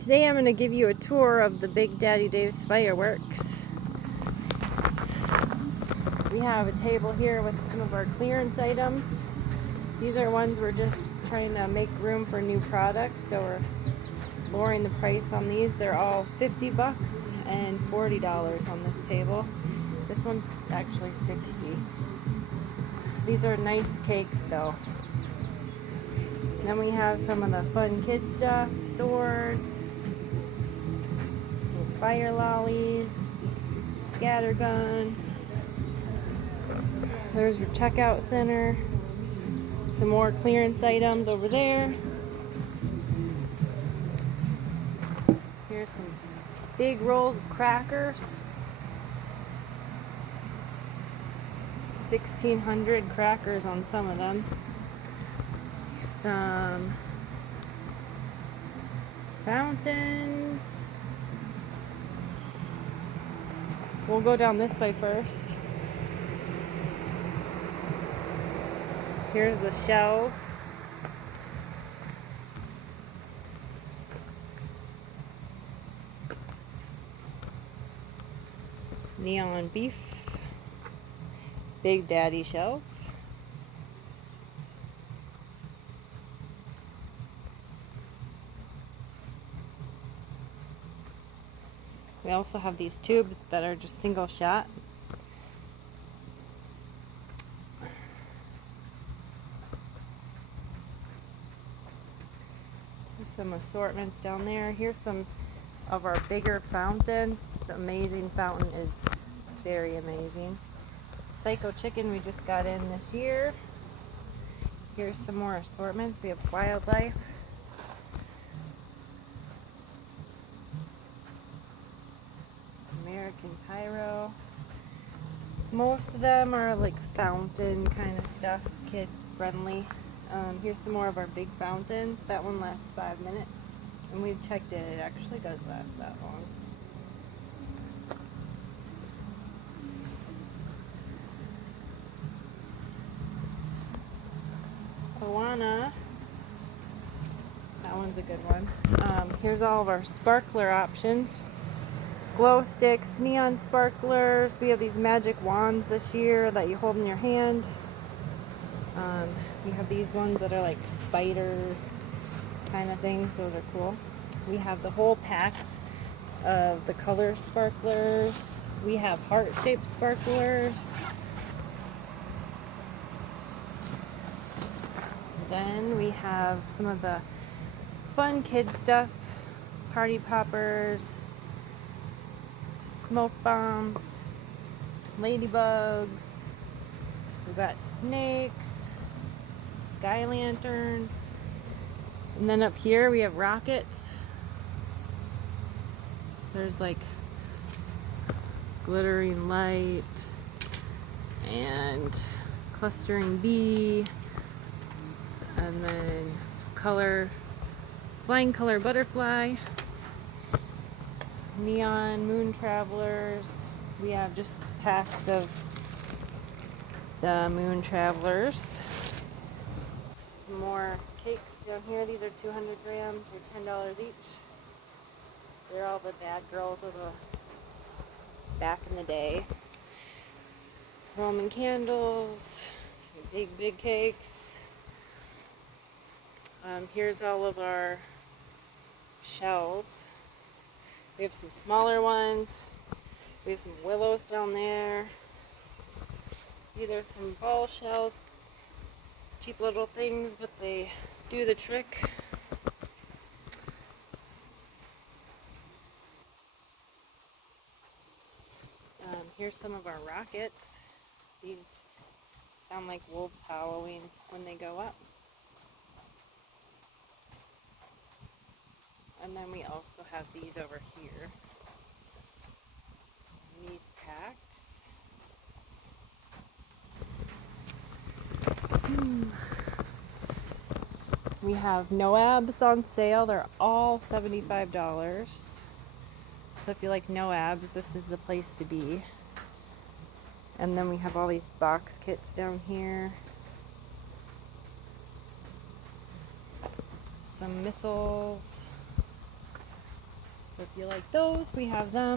Today I'm going to give you a tour of the Big Daddy Dave's fireworks. We have a table here with some of our clearance items. These are ones we're just trying to make room for new products, so we're lowering the price on these. They're all $50 and $40 on this table. This one's actually $60. These are nice cakes though. Then we have some of the fun kid stuff, swords, fire lollies, scattergun. There's your checkout center. Some more clearance items over there. Here's some big rolls of crackers. 1,600 crackers on some of them. Some fountains. We'll go down this way first. Here's the shells. Neon beef. Big Daddy shells. We also have these tubes that are just single shot. There's some assortments down there. Here's some of our bigger fountains. The amazing fountain is very amazing. Psycho chicken we just got in this year. Here's some more assortments. We have wildlife. American Pyro. Most of them are like fountain kind of stuff, kid friendly. Here's some more of our big fountains. That one lasts 5 minutes, and we've checked it. It actually does last that long. Awana. That one's a good one. Here's all of our sparkler options. Glow sticks, neon sparklers. We have these magic wands this year that you hold in your hand. We have these ones that are like spider kind of things. Those are cool. We have the whole packs of the color sparklers. We have heart-shaped sparklers. Then we have some of the fun kid stuff. Party poppers, smoke bombs, ladybugs. We've got snakes, sky lanterns, and then up here we have rockets. There's like glittering light and clustering bee, and then flying color butterfly, neon moon travelers. We have just packs of the moon travelers. Some more cakes down here. These are 200 grams. They're $10 each. They're all the bad girls of the back in the day. Roman candles. Some big cakes. Here's all of our shells. We have some smaller ones. We have some willows down there. These are some ball shells. Cheap little things, but they do the trick. Here's some of our rockets. These sound like wolves howling when they go up. And then we also have these over here. These packs. We have Noabs on sale. They're all $75. So if you like Noabs, this is the place to be. And then we have all these box kits down here. Some missiles. So if you like those, we have them.